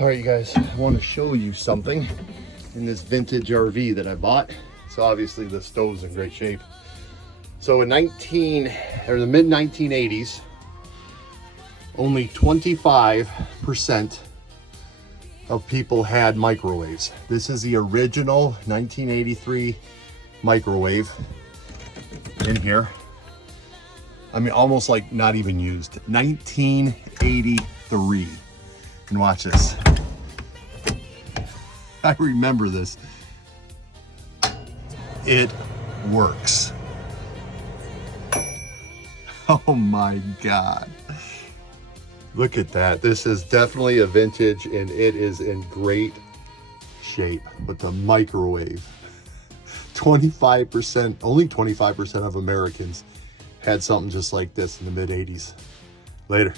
All right, you guys, I want to show you something in this vintage RV that I bought. So obviously the stove's in great shape. So in the mid 1980s, only 25% of people had microwaves. This is the original 1983 microwave in here. I mean, almost like not even used. 1983. And watch this. I remember this. It works. Oh my God. Look at that. This is definitely a vintage and it is in great shape. But the microwave, 25%, only 25% of Americans had something just like this in the mid 80s. Later.